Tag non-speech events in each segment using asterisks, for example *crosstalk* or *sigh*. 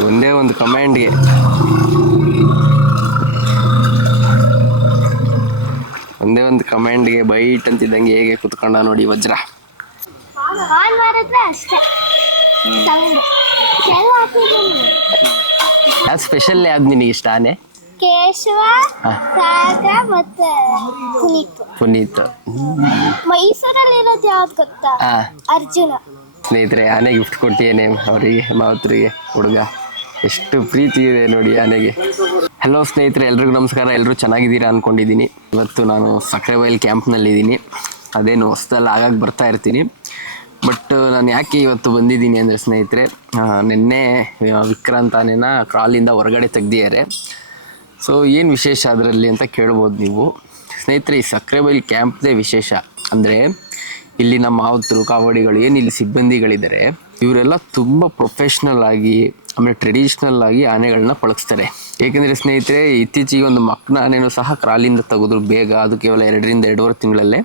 ಒಂದೇ ಒಂದು ಕಮಾಂಡ್ಗೆ ಒಂದೇ ಒಂದು ಕಮಾಂಡ್ಗೆ ಬೈಟ್ ಅಂತಿದ್ದಂಗೆ ಹೇಗೆ ಕುತ್ಕೊಂಡ ನೋಡಿ ವಜ್ರ. ಸ್ಪೆಷಲ್ ಯಾವ್ದು ನಿನಗೆ ಇಷ್ಟ ಆನೆ? ಕೇಶವ ಸಾಗರ ಮತ್ತೆ ಪುನೀತ್. ಪುನೀತ್. ಮೈಸೂರಲ್ಲಿ ಇರೋದು ಯಾವ್ದು ಗೊತ್ತಾ? ಅರ್ಜುನ. ಸ್ನೇಹಿತರೆ ಆನೆ ಗಿಫ್ಟ್ ಕೊಟ್ಟಿದ್ದೇನೆ ಅವರಿಗೆ ಮಾವತ್ರಿಗೆ ಹುಡುಗ. ಎಷ್ಟು ಪ್ರೀತಿ ಇದೆ ನೋಡಿ ಆನೆಗೆ. ಹಲೋ ಸ್ನೇಹಿತರೆ ಎಲ್ರಿಗೂ ನಮಸ್ಕಾರ. ಎಲ್ಲರೂ ಚೆನ್ನಾಗಿದ್ದೀರಾ ಅಂದ್ಕೊಂಡಿದ್ದೀನಿ ಇವತ್ತು ನಾನು ಸಕ್ರೆಬೈಲ್ ಕ್ಯಾಂಪ್ನಲ್ಲಿದ್ದೀನಿ. ಅದೇನು ಹೊಸದಲ್ಲಿ ಆಗಾಗ ಬರ್ತಾ ಇರ್ತೀನಿ. ಬಟ್ ನಾನು ಯಾಕೆ ಇವತ್ತು ಬಂದಿದ್ದೀನಿ ಅಂದರೆ ಸ್ನೇಹಿತರೆ ನಿನ್ನೆ ವಿಕ್ರಾಂತ್ ಆನೆನ ಕ್ರಾಲಿಂದ ಹೊರಗಡೆ ತೆಗ್ದಿದ್ದಾರೆ. ಸೊ ಏನು ವಿಶೇಷ ಅದರಲ್ಲಿ ಅಂತ ಕೇಳ್ಬೋದು ನೀವು? ಸ್ನೇಹಿತರೆ, ಈ ಸಕ್ರೆಬೈಲ್ ಕ್ಯಾಂಪ್ದೇ ವಿಶೇಷ. ಅಂದರೆ, ಇಲ್ಲಿ ನಮ್ಮ ಮಾವತರು ಕಾವಡಿಗಳು ಏನು ಇಲ್ಲಿ ಸಿಬ್ಬಂದಿಗಳಿದ್ದಾರೆ ಇವರೆಲ್ಲ ತುಂಬ ಪ್ರೊಫೆಷ್ನಲ್ ಆಗಿ, ಆಮೇಲೆ ಟ್ರೆಡಿಷ್ನಲ್ ಆಗಿ ಆನೆಗಳನ್ನ ಪಳಗಿಸ್ತಾರೆ. ಏಕೆಂದರೆ ಸ್ನೇಹಿತರೆ, ಇತ್ತೀಚೆಗೆ ಒಂದು ಮಕ್ಕನ ಆನೆನೂ ಸಹ ಕ್ರಾಲಿಂದ ತೆಗೆದ್ರು ಬೇಗ. ಅದು ಕೇವಲ ಎರಡರಿಂದ ಎರಡೂವರೆ ತಿಂಗಳಲ್ಲೇ.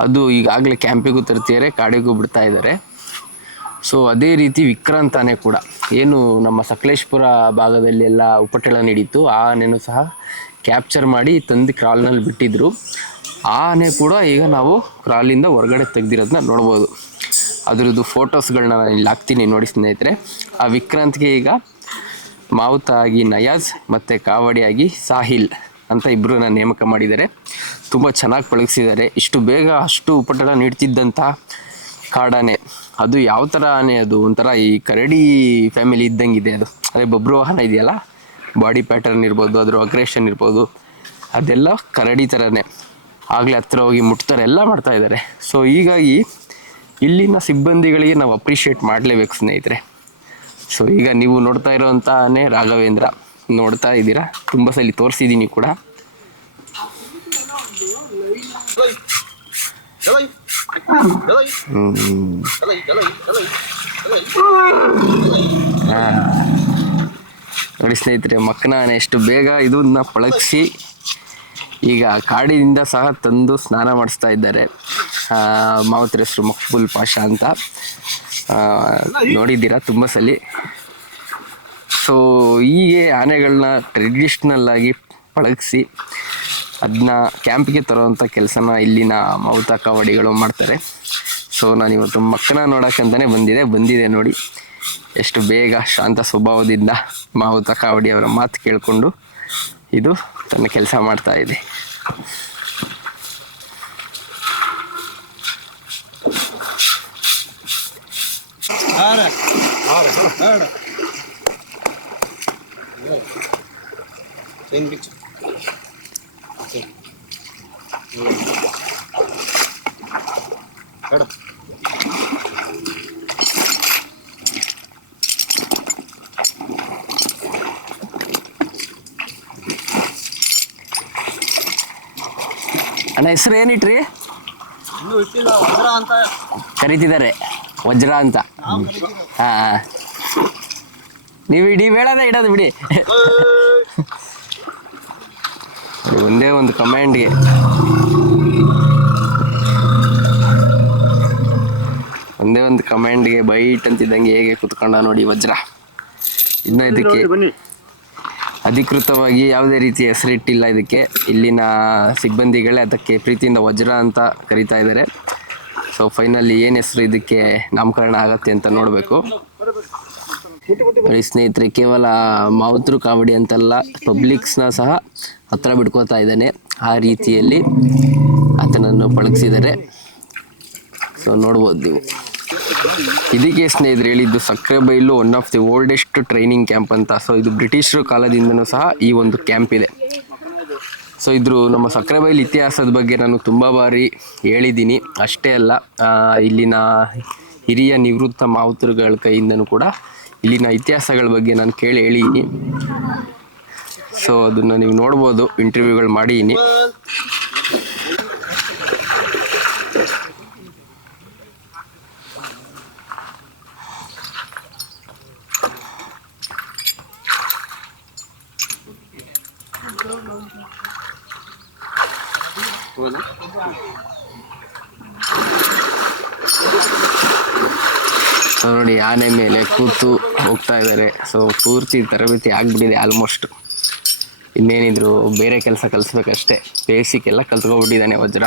ಅದು ಈಗಾಗಲೇ ಕ್ಯಾಂಪಿಗೂ ತರ್ತಿದ್ದಾರೆ, ಕಾಡಿಗೂ ಬಿಡ್ತಾ ಇದ್ದಾರೆ. ಸೊ ಅದೇ ರೀತಿ ವಿಕ್ರಾಂತ್ ಕೂಡ. ಏನು ನಮ್ಮ ಸಕಲೇಶ್ಪುರ ಭಾಗದಲ್ಲಿ ಎಲ್ಲ ಉಪಟಳ ನೀಡಿತ್ತು. ಆ ಆನೆನೂ ಸಹ ಕ್ಯಾಪ್ಚರ್ ಮಾಡಿ ತಂದು ಕ್ರಾಲ್ನಲ್ಲಿ ಬಿಟ್ಟಿದ್ರು. ಆ ಆನೆ ಕೂಡ ಈಗ ನಾವು ಕ್ರಾಲಿಂದ ಹೊರಗಡೆ ತೆಗ್ದಿರೋದನ್ನ ನೋಡ್ಬೋದು. ಅದರದ್ದು ಫೋಟೋಸ್ಗಳನ್ನ ನಾನು ಇಲ್ಲಿ ಹಾಕ್ತೀನಿ ನೋಡಿ ಸ್ನೇಹಿತರೆ. ಆ ವಿಕ್ರಾಂತ್ಗೆ ಈಗ ಮಾವುತ ಆಗಿ ನಯಾಜ್ ಮತ್ತು ಕಾವಡಿಯಾಗಿ ಸಾಹಿಲ್ ಅಂತ ಇಬ್ಬರನ್ನ ನೇಮಕ ಮಾಡಿದ್ದಾರೆ. ತುಂಬ ಚೆನ್ನಾಗಿ ಪಳಗಿಸಿದ್ದಾರೆ. ಇಷ್ಟು ಬೇಗ ಅಷ್ಟು ಉಪಟಳ ನೀಡ್ತಿದ್ದಂಥ ಕಾಡಾನೆ. ಅದು ಯಾವ ಥರ ಆನೆ ಅದು ಒಂಥರ ಈ ಕರಡಿ ಫ್ಯಾಮಿಲಿ ಇದ್ದಂಗಿದೆ ಅದು. ಅದೇ ಬಬ್ರು ವಾಹನ ಇದೆಯಲ್ಲ? ಬಾಡಿ ಪ್ಯಾಟರ್ನ್ ಇರ್ಬೋದು, ಅದ್ರ ಅಗ್ರೆಷನ್ ಇರ್ಬೋದು, ಅದೆಲ್ಲ ಕರಡಿ ಥರನೇ ಆಗಲೇ ಹತ್ರ ಹೋಗಿ ಮುಟ್ತಾರೆ, ಎಲ್ಲ ಮಾಡ್ತಾ ಇದ್ದಾರೆ. ಸೊ ಹೀಗಾಗಿ ಇಲ್ಲಿನ ಸಿಬ್ಬಂದಿಗಳಿಗೆ ನಾವು ಅಪ್ರಿಷಿಯೇಟ್ ಮಾಡಲೇಬೇಕು ಸ್ನೇಹಿತರೆ. ಸೊ ಈಗ ನೀವು ನೋಡ್ತಾ ಇರೋವಂಥ ರಾಘವೇಂದ್ರ. ನೋಡ್ತಾ ಇದ್ದೀರಾ? ತುಂಬ ಸಲ ತೋರಿಸಿದ್ದೀನಿ ಕೂಡ. ನೋಡಿ ಸ್ನೇಹಿತರೆ ಮಕ್ಕನ ಎಷ್ಟು ಬೇಗ ಇದನ್ನ ಪಳಗಿಸಿ ಈಗ ಕಾಡಿನಿಂದ ಸಹ ತಂದು ಸ್ನಾನ ಮಾಡಿಸ್ತಾ ಇದ್ದಾರೆ. ಮಾವತರ ಹೆಸರು ಮಕ್ಬುಲ್ ಪಾಷಾ ಅಂತ. ನೋಡಿದ್ದೀರಾ ತುಂಬ ಸಲಿ. ಸೊ ಹೀಗೆ ಆನೆಗಳನ್ನ ಟ್ರೆಡಿಷ್ನಲ್ ಆಗಿ ಪಳಗಿಸಿ ಅದನ್ನ ಕ್ಯಾಂಪ್ಗೆ ತರುವಂಥ ಕೆಲಸನ ಇಲ್ಲಿನ ಮೌತ ಕವಡಿಗಳು ಮಾಡ್ತಾರೆ. ಸೊ ನಾನು ಇವತ್ತು ಮಕ್ಕನ ನೋಡೋಕ್ಕಂತಲೇ ಬಂದಿದೆ. ಬಂದಿದೆ ನೋಡಿ. ಎಷ್ಟು ಬೇಗ ಶಾಂತ ಸ್ವಭಾವದಿಂದ ಮಾವುತ ಕಾವಡಿ ಅವರ ಮಾತು ಕೇಳಿಕೊಂಡು ಇದು ತನ್ನ ಕೆಲಸ ಮಾಡ್ತಾ ಇದೆ. ಅಣ್ಣ ಹೆಸರು ಏನಿಟ್ರಿ? ಕರಿತಿದ್ದಾರೆ, ವಜ್ರ ಅಂತ. ಹಾ ನೀವು ಇಡೀ ಬೇಡದ ಇಡೋದು ಬಿಡಿ. ಒಂದೇ ಒಂದು ಕಮಾಂಡ್ಗೆ ಒಂದೇ ಒಂದು ಕಮಾಂಡ್ಗೆ ಬೈಟ್ ಅಂತಿದ್ದಂಗೆ ಹೇಗೆ ಕುತ್ಕೊಂಡ ನೋಡಿ ವಜ್ರ. ಇನ್ನ ಇದಕ್ಕೆ ಅಧಿಕೃತವಾಗಿ ಯಾವುದೇ ರೀತಿಯ ಹೆಸರಿಟ್ಟಿಲ್ಲ ಇದಕ್ಕೆ. ಇಲ್ಲಿನ ಸಿಬ್ಬಂದಿಗಳೇ ಅದಕ್ಕೆ ಪ್ರೀತಿಯಿಂದ ವಜ್ರ ಅಂತ ಕರಿತಾ ಇದ್ದಾರೆ. ಸೊ ಫೈನಲಿ ಏನು ಹೆಸರು ಇದಕ್ಕೆ ನಾಮಕರಣ ಆಗತ್ತೆ ಅಂತ ನೋಡಬೇಕು. ನೋಡಿ ಸ್ನೇಹಿತರೆ, ಕೇವಲ ಮಾವುತರು ಕಾವಡಿ ಅಂತಲ್ಲ, ಪಬ್ಲಿಕ್ಸ್ನ ಸಹ ಹತ್ರ ಬಿಡ್ಕೋತಾ ಇದ್ದಾನೆ. ಆ ರೀತಿಯಲ್ಲಿ ಆತನನ್ನು ಪಳಗಿಸಿದ್ದಾರೆ. ಸೊ ನೋಡ್ಬೋದು ನೀವು. ಇದಕ್ಕೆ ಸ್ನೇಹಿತರು, ಹೇಳಿದ್ದು Sakrebailu one of the oldest training camp ಅಂತ. ಸೊ ಇದು ಬ್ರಿಟಿಷರು ಕಾಲದಿಂದನೂ ಸಹ ಈ ಒಂದು ಕ್ಯಾಂಪ್ ಇದೆ. ಸೊ ಇದ್ರ ನಮ್ಮ ಸಕ್ರೆಬೈಲ್ ಇತಿಹಾಸದ ಬಗ್ಗೆ ನಾನು ತುಂಬ ಬಾರಿ ಹೇಳಿದ್ದೀನಿ. ಅಷ್ಟೇ ಅಲ್ಲ ಇಲ್ಲಿನ ಹಿರಿಯ ನಿವೃತ್ತ ಮಾವುತರುಗಳ ಕೈಯಿಂದನೂ ಕೂಡ ಇಲ್ಲಿನ ಇತಿಹಾಸಗಳ ಬಗ್ಗೆ ನಾನು ಕೇಳಿ ಹೇಳಿದ್ದೀನಿ. ಸೊ ಅದನ್ನು ನೀವು ನೋಡ್ಬೋದು ಇಂಟರ್ವ್ಯೂಗಳು ಮಾಡಿದ್ದೀನಿ ಸೊ ನೋಡಿ, ಆನೆ ಮೇಲೆ ಕೂತು ಹೋಗ್ತಾ ಇದ್ದಾರೆ. ಸೊ ಪೂರ್ತಿ ತರಬೇತಿ ಆಗ್ಬಿಟ್ಟಿದೆ ಆಲ್ಮೋಸ್ಟ್ ಇನ್ನೇನಿದ್ರು ಬೇರೆ ಕೆಲಸ ಕಲಿಸ್ಬೇಕಷ್ಟೇ. ಬೇಸಿಕ್ ಎಲ್ಲ ಕಲ್ತ್ಕೊಬಿಟ್ಟಿದ್ದಾನೆ ವಜ್ರ.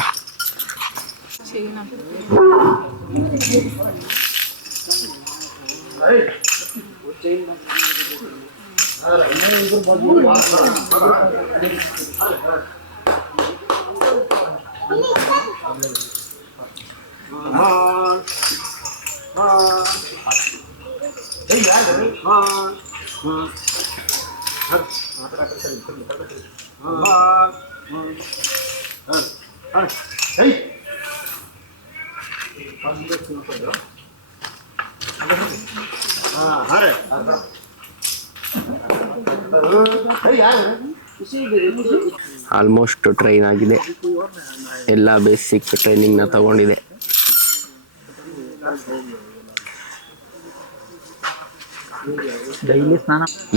ಹಾ ಹಾ ಆಲ್ಮೋಸ್ಟ್ ಟ್ರೈನ್ ಆಗಿದೆ. ಎಲ್ಲ ಬೇಸಿಕ್ ಟ್ರೈನಿಂಗ್ನ ತಗೊಂಡಿದೆ.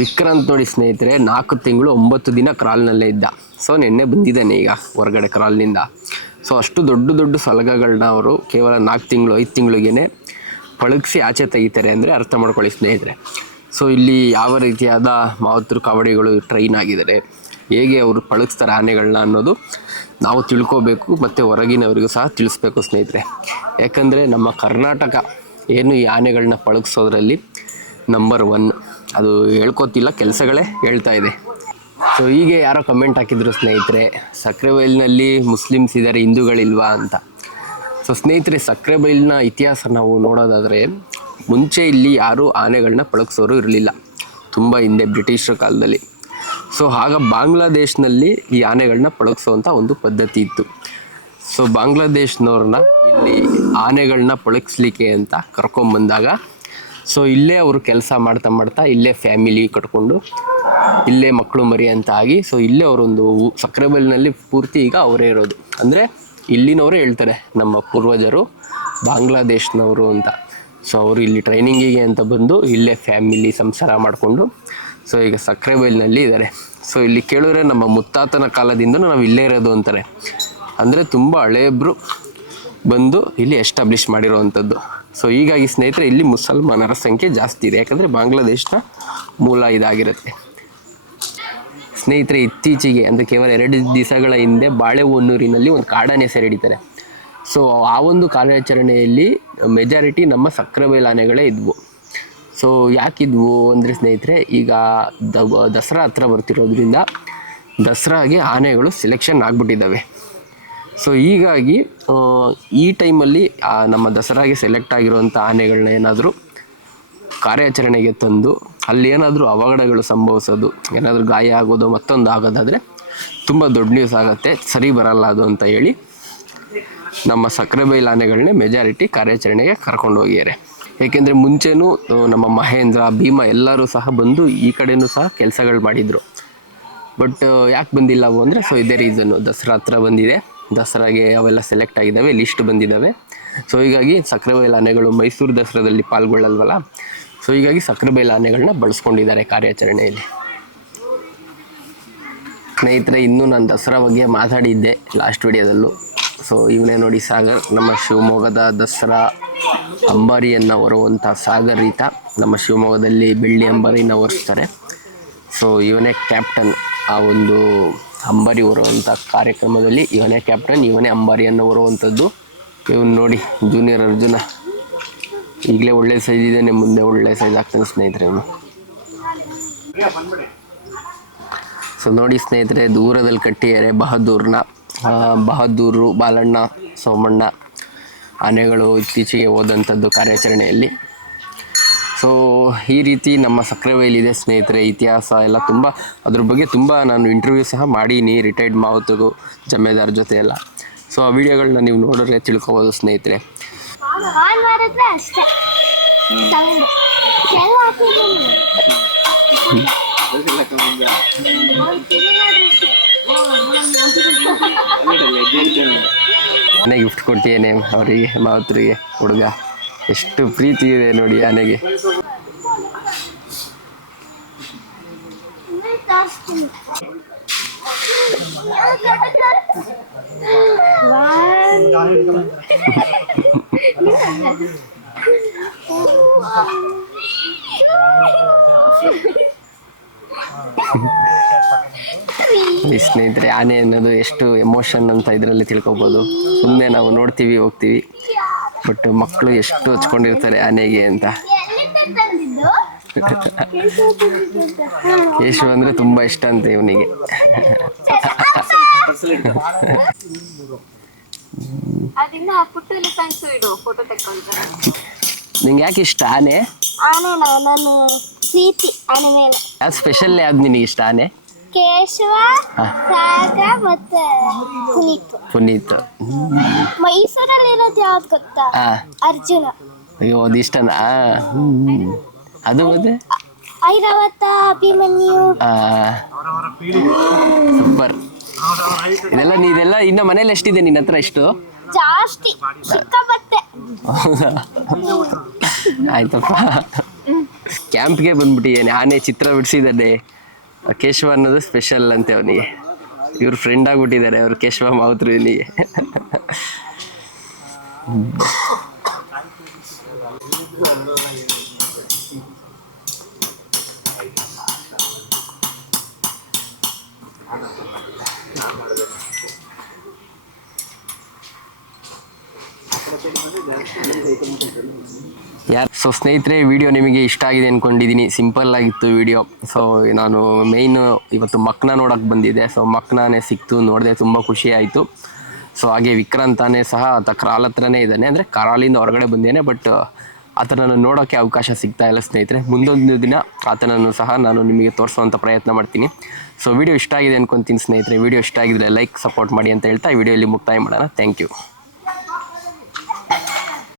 ವಿಕ್ರಾಂತ್ ನೋಡಿ ಸ್ನೇಹಿತರೆ ನಾಲ್ಕು ತಿಂಗಳು ಒಂಬತ್ತು ದಿನ ಕ್ರಾಲ್ನಲ್ಲೇ ಇದ್ದ. ಸೊ ನಿನ್ನೆ ಬಂದಿದ್ದಾನೆ ಈಗ ಹೊರಗಡೆ ಕ್ರಾಲ್ನಿಂದ ಸೊ ಅಷ್ಟು ದೊಡ್ಡ ದೊಡ್ಡ ಸಲಗಗಳನ್ನ ಅವರು ಕೇವಲ ನಾಲ್ಕು ತಿಂಗಳು ಐದು ತಿಂಗಳಿಗೇನೆ ಪಳಗಿಸಿ ಆಚೆ ತೆಗಿತಾರೆ ಅಂದರೆ ಅರ್ಥ ಮಾಡ್ಕೊಳ್ಳಿ ಸ್ನೇಹಿತರೆ. ಸೊ ಇಲ್ಲಿ ಯಾವ ರೀತಿಯಾದ ಮಾವತರು ಕಾವಡಿಗಳು ಟ್ರೈನ್ ಆಗಿದ್ದಾರೆ. ಹೇಗೆ ಅವರು ಪಳಗಿಸ್ತಾರೆ ಆನೆಗಳನ್ನ ಅನ್ನೋದು ನಾವು ತಿಳ್ಕೋಬೇಕು ಮತ್ತು ಹೊರಗಿನವರಿಗೂ ಸಹ ತಿಳಿಸ್ಬೇಕು ಸ್ನೇಹಿತರೆ. ಯಾಕಂದರೆ ನಮ್ಮ ಕರ್ನಾಟಕ ಏನು ಈ ಆನೆಗಳನ್ನ ಪಳಗಿಸೋದ್ರಲ್ಲಿ ನಂಬರ್ ಒನ್ ಅದು ಹೇಳ್ಕೊತಿಲ್ಲ, ಕೆಲಸಗಳೇ ಹೇಳ್ತಾ ಇದೆ. ಸೊ ಹೀಗೆ ಯಾರೋ ಕಮೆಂಟ್ ಹಾಕಿದ್ರು ಸ್ನೇಹಿತರೆ ಸಕ್ಕರೆ ಬೈಲಿನಲ್ಲಿ ಮುಸ್ಲಿಮ್ಸ್ ಇದ್ದಾರೆ ಹಿಂದೂಗಳಿಲ್ವಾ ಅಂತ. ಸೊ ಸ್ನೇಹಿತರೆ ಸಕ್ಕರೆ ಬೈಲಿನ ಇತಿಹಾಸ ನಾವು ನೋಡೋದಾದರೆ ಮುಂಚೆ ಇಲ್ಲಿ ಯಾರೂ ಆನೆಗಳನ್ನ ಪಳಗಿಸೋರು ಇರಲಿಲ್ಲ. ತುಂಬ ಹಿಂದೆ ಬ್ರಿಟಿಷರ ಕಾಲದಲ್ಲಿ. ಸೊ ಆಗ ಬಾಂಗ್ಲಾದೇಶ್ನಲ್ಲಿ ಈ ಆನೆಗಳನ್ನ ಪಳಗಿಸುವಂಥ ಒಂದು ಪದ್ಧತಿ ಇತ್ತು. ಸೊ ಬಾಂಗ್ಲಾದೇಶ್ನವ್ರನ್ನ ಇಲ್ಲಿ ಆನೆಗಳನ್ನ ಪಳಗಿಸ್ಲಿಕ್ಕೆ ಅಂತ ಕರ್ಕೊಂಬಂದಾಗ ಸೊ ಇಲ್ಲೇ ಅವರು ಕೆಲಸ ಮಾಡ್ತಾ ಮಾಡ್ತಾ ಇಲ್ಲೇ ಫ್ಯಾಮಿಲಿ ಕಟ್ಕೊಂಡು, ಇಲ್ಲೇ ಮಕ್ಕಳು ಮರಿ ಅಂತ ಆಗಿ ಸೊ ಇಲ್ಲೇ ಅವರೊಂದು ಸಕ್ರೆಬೈಲ್ನಲ್ಲಿ ಪೂರ್ತಿ ಈಗ ಅವರೇ ಇರೋದು. ಅಂದರೆ, ಇಲ್ಲಿನವರೇ ಹೇಳ್ತಾರೆ, ನಮ್ಮ ಪೂರ್ವಜರು ಬಾಂಗ್ಲಾದೇಶ್ನವರು ಅಂತ. ಸೊ ಅವರು ಇಲ್ಲಿ ಟ್ರೈನಿಂಗಿಗೆ ಅಂತ ಬಂದು ಇಲ್ಲೇ ಫ್ಯಾಮಿಲಿ ಸಂಸಾರ ಮಾಡಿಕೊಂಡು ಸೊ ಈಗ ಸಕ್ರೆಬೈಲ್ನಲ್ಲಿ ಇದ್ದಾರೆ. ಸೊ ಇಲ್ಲಿ ಕೇಳಿದ್ರೆ ನಮ್ಮ ಮುತ್ತಾತನ ಕಾಲದಿಂದ ನಾವು ಇಲ್ಲೇ ಇರೋದು ಅಂತಾರೆ. ಅಂದರೆ ತುಂಬ ಹಳೆಯಬ್ರು ಬಂದು ಇಲ್ಲಿ ಎಸ್ಟಾಬ್ಲಿಷ್ ಮಾಡಿರೋವಂಥದ್ದು. ಸೊ ಹೀಗಾಗಿ ಸ್ನೇಹಿತರೆ, ಇಲ್ಲಿ ಮುಸಲ್ಮಾನರ ಸಂಖ್ಯೆ ಜಾಸ್ತಿ ಇದೆ. ಯಾಕಂದರೆ ಬಾಂಗ್ಲಾದೇಶನ ಮೂಲ ಇದಾಗಿರುತ್ತೆ. ಸ್ನೇಹಿತರೆ, ಇತ್ತೀಚೆಗೆ ಅಂದರೆ ಕೇವಲ ಎರಡು ದಿವಸಗಳ ಹಿಂದೆ ಬಾಳೆಹೊನ್ನೂರಿನಲ್ಲಿ ಒಂದು ಕಾಡಾನೆ ಸೆರೆ ಹಿಡಿತಾರೆ ಸೊ ಆ ಒಂದು ಕಾರ್ಯಾಚರಣೆಯಲ್ಲಿ ಮೆಜಾರಿಟಿ ನಮ್ಮ ಸಕ್ಕರೆ ಬೈಲಾನೆಗಳೇ ಇದ್ವು. ಸೊ ಯಾಕಿದ್ವು ಅಂದರೆ ಸ್ನೇಹಿತರೆ, ಈಗ ದಸರಾ ಹತ್ರ ಬರ್ತಿರೋದ್ರಿಂದ ದಸರಾಗೆ ಆನೆಗಳು ಸೆಲೆಕ್ಷನ್ ಆಗಿಬಿಟ್ಟಿದ್ದಾವೆ. ಸೊ ಹೀಗಾಗಿ ಈ ಟೈಮಲ್ಲಿ ನಮ್ಮ ದಸರಾಗೆ ಸೆಲೆಕ್ಟ್ ಆಗಿರುವಂಥ ಆನೆಗಳನ್ನ ಏನಾದರೂ ಕಾರ್ಯಾಚರಣೆಗೆ ತಂದು, ಅಲ್ಲಿ ಏನಾದರೂ ಅವಘಡಗಳು ಸಂಭವಿಸೋದು, ಏನಾದರೂ ಗಾಯ ಆಗೋದು ಮತ್ತೊಂದು ಆಗೋದಾದರೆ ತುಂಬ ದೊಡ್ಡ ನ್ಯೂಸ್ ಆಗುತ್ತೆ, ಸರಿ ಬರಲ್ಲ ಅದು ಅಂತ ಹೇಳಿ ನಮ್ಮ ಸಕ್ಕರೆಬೈಲ್ ಆನೆಗಳನ್ನೇ ಮೆಜಾರಿಟಿ ಕಾರ್ಯಾಚರಣೆಗೆ ಕರ್ಕೊಂಡು ಹೋಗಿದ್ದಾರೆ ಏಕೆಂದರೆ ಮುಂಚೆನೂ ನಮ್ಮ ಮಹೇಂದ್ರ, ಭೀಮ ಎಲ್ಲರೂ ಸಹ ಬಂದು ಈ ಕಡೆನೂ ಸಹ ಕೆಲಸಗಳು ಮಾಡಿದರು. ಬಟ್ ಯಾಕೆ ಬಂದಿಲ್ಲ ಅವು ಅಂದರೆ ಸೊ ಇದೇ ರೀಸನ್ನು ದಸರಾ ಹತ್ರ ಬಂದಿದೆ. ದಸರಾಗೆ ಅವೆಲ್ಲ ಸೆಲೆಕ್ಟ್ ಆಗಿದ್ದಾವೆ ಲಿಸ್ಟ್ ಬಂದಿದ್ದಾವೆ ಸೊ ಹೀಗಾಗಿ ಸಕ್ಕರೆಬೈಲ್ ಆನೆಗಳು ಮೈಸೂರು ದಸರಾದಲ್ಲಿ ಪಾಲ್ಗೊಳ್ಳಲ್ವಲ್ಲ? ಸೊ ಹೀಗಾಗಿ ಸಕ್ಕರೆಬೈಲ್ ಆನೆಗಳನ್ನ ಬಳಸ್ಕೊಂಡಿದ್ದಾರೆ ಕಾರ್ಯಾಚರಣೆಯಲ್ಲಿ. ಸ್ನೇಹಿತರೆ, ಇನ್ನೂ ನಾನು ದಸರಾ ಬಗ್ಗೆ ಮಾತಾಡಿದ್ದೆ ಲಾಸ್ಟ್ ವಿಡಿಯೋದಲ್ಲೂ. ಸೊ ಇವನೇ ನೋಡಿ ಸಾಗರ್, ನಮ್ಮ ಶಿವಮೊಗ್ಗದ ದಸರಾ ಅಂಬಾರಿಯನ್ನು ಹೊರುವಂಥ ಸಾಗರ್ ಈತ ನಮ್ಮ ಶಿವಮೊಗ್ಗದಲ್ಲಿ ಬೆಳ್ಳಿ ಅಂಬಾರಿನ ಹೊರಿಸ್ತಾರೆ. ಸೊ ಇವನೇ ಕ್ಯಾಪ್ಟನ್ ಆ ಒಂದು ಅಂಬಾರಿ ಹೊರುವಂಥ ಕಾರ್ಯಕ್ರಮದಲ್ಲಿ ಇವನೇ ಕ್ಯಾಪ್ಟನ್ ಇವನೇ ಅಂಬಾರಿಯನ್ನು ಹೊರುವಂಥದ್ದು ಇವನು ನೋಡಿ ಜೂನಿಯರ್ ಅರ್ಜುನ. ಈಗಲೇ ಒಳ್ಳೆ ಸೈಜ್ ಇದ್ದಾನೆ ಮುಂದೆ ಒಳ್ಳೆ ಸೈಜ್ ಆಗ್ತಾನೆ ಸ್ನೇಹಿತರೆ ಇವನು. ಸೊ ನೋಡಿ ಸ್ನೇಹಿತರೆ, ದೂರದಲ್ಲಿ ಕಟ್ಟಿದ್ದಾರೆ ಬಹದ್ದೂರ್ನ. ಬಹದ್ದೂರು ಬಾಲಣ್ಣ ಸೋಮಣ್ಣ. ಆನೆಗಳು ಇತ್ತೀಚೆಗೆ ಹೋದಂಥದ್ದು ಕಾರ್ಯಾಚರಣೆಯಲ್ಲಿ. ಸೊ ಈ ರೀತಿ ನಮ್ಮ ಸಕ್ಕರೆಬೈಲಿದೆ ಸ್ನೇಹಿತರೆ, ಇತಿಹಾಸ ಎಲ್ಲ ತುಂಬ, ಅದ್ರ ಬಗ್ಗೆ ತುಂಬ ನಾನು ಇಂಟರ್ವ್ಯೂ ಸಹ ಮಾಡೀನಿ ರಿಟೈರ್ಡ್ ಮಾವುತರು ಜಮೇದಾರ್ ಜೊತೆ ಎಲ್ಲ ಸೊ ಆ ವಿಡಿಯೋಗಳನ್ನ ನೀವು ನೋಡಿದ್ರೆ ತಿಳ್ಕೊಬೋದು ಸ್ನೇಹಿತರೆ. ಅಷ್ಟೇ ಆನೆ ಗಿಫ್ಟ್ ಕೊಡ್ತೀನಿ ಅವರಿಗೆ ಮಾವತ್ರಿಗೆ ಹುಡುಗ. ಎಷ್ಟು ಪ್ರೀತಿ ಇದೆ ನೋಡಿ ಆನೆಗೆ *laughs* ಈ ಸ್ನೇಹಿತರೆ ಆನೆ ಅನ್ನೋದು ಎಷ್ಟು ಎಮೋಷನ್ ಅಂತ ಇದರಲ್ಲಿ ತಿಳ್ಕೊಬೋದು. ಸುಮ್ಮನೆ ನಾವು ನೋಡ್ತೀವಿ ಹೋಗ್ತೀವಿ. ಬಟ್ ಮಕ್ಕಳು ಎಷ್ಟು ಹಚ್ಕೊಂಡಿರ್ತಾರೆ ಆನೆಗೆ ಅಂತ. ಯೇಶು ಅಂದ್ರೆ ತುಂಬ ಇಷ್ಟ ಅಂತ ಇವನಿಗೆ. ನಿಂಗೆ ಯಾಕೆ ಇಷ್ಟ ಆನೆ? ಸ್ಪೆಷಲ್ ಯಾವ್ದು ನಿನಗೆ ಇಷ್ಟ ಆನೆ? ಕೇಶವ ಸಾಗರ ಸಾಗ ಮತ್ತೆ ಪುನೀತ್. ಪುನೀತ್. ಮೈಸೂರಲ್ಲಿ ಇರೋದು ಯಾವ್ದು ಗೊತ್ತಾ? ಆ ಅರ್ಜುನ. ಅಯ್ಯೋ ಅದು ಇಷ್ಟನಾ? ಹ್ಮ್. ಅದು ಮತ್ತೆ? ಐರಾವತ ಅಭಿಮನ್ಯು. ಸೂಪರ್. ಇದೆಲ್ಲ ನೀ ಇದೆಲ್ಲ ಇನ್ನ ಮನೇಲಿ ಎಷ್ಟಿದೆ ನಿನ್ನ ಹತ್ರ ಎಷ್ಟು ಜಾಸ್ತಿ. ಸಿಕ್ಕಾಪಟ್ಟೆ ಹೌದಾ? ಆಯ್ತಪ್ಪ. ಕ್ಯಾಂಪ್ಗೆ ಬಂದ್ಬಿಟ್ಟಿದ್ದೇನೆ. ಆನೆ ಚಿತ್ರ ಬಿಡಿಸಿದ್ದಾನೆ. ಕೇಶವ ಅನ್ನೋದು ಸ್ಪೆಷಲ್ ಅಂತೆ ಅವನಿಗೆ. ಇವ್ರು ಫ್ರೆಂಡ್ ಆಗಿಬಿಟ್ಟಿದ್ದಾರೆ ಅವ್ರು ಕೇಶವ ಮಾವುತ್ರು ಇಲ್ಲಿಗೆ ಸೊ ಸ್ನೇಹಿತರೆ ವಿಡಿಯೋ ನಿಮಗೆ ಇಷ್ಟ ಆಗಿದೆ ಅಂದ್ಕೊಂಡಿದ್ದೀನಿ ಸಿಂಪಲ್ ಆಗಿತ್ತು ವಿಡಿಯೋ ಸೊ ನಾನು ಮೇಯ್ನ್ ಇವತ್ತು ಮಕ್ಕನ ನೋಡೋಕೆ ಬಂದಿದ್ದೆ. ಸೊ ಮಕ್ಕನೇ ಸಿಕ್ತು, ನೋಡಿದೆ ತುಂಬ ಖುಷಿ ಆಯಿತು. ಸೊ ಹಾಗೆ ವಿಕ್ರಾಂತಾನೆ ಸಹ ಆತ ಕ್ರಾಲ್ ಹತ್ರನೇ ಇದ್ದಾನೆ. ಅಂದರೆ ಕರಾಲಿಂದ ಹೊರಗಡೆ ಬಂದೇನೆ ಬಟ್ ಆತನನ್ನು ನೋಡೋಕ್ಕೆ ಅವಕಾಶ ಸಿಗ್ತಾ ಇಲ್ಲ ಸ್ನೇಹಿತರೆ. ಮುಂದೊಂದು ದಿನ ಆತನನ್ನು ಸಹ ನಾನು ನಿಮಗೆ ತೋರಿಸುವಂಥ ಪ್ರಯತ್ನ ಮಾಡ್ತೀನಿ. ಸೊ ವಿಡಿಯೋ ಇಷ್ಟ ಆಗಿದೆ ಅನ್ಕೊಂತೀನಿ ಸ್ನೇಹಿತರೆ. ವಿಡಿಯೋ ಇಷ್ಟ ಆಗಿದ್ರೆ ಲೈಕ್ ಸಪೋರ್ಟ್ ಮಾಡಿ ಅಂತ ಹೇಳ್ತಾ ವಿಡಿಯೋ ಇಲ್ಲಿ ಮುಕ್ತಾಯ ಮಾಡೋಣ. Thank you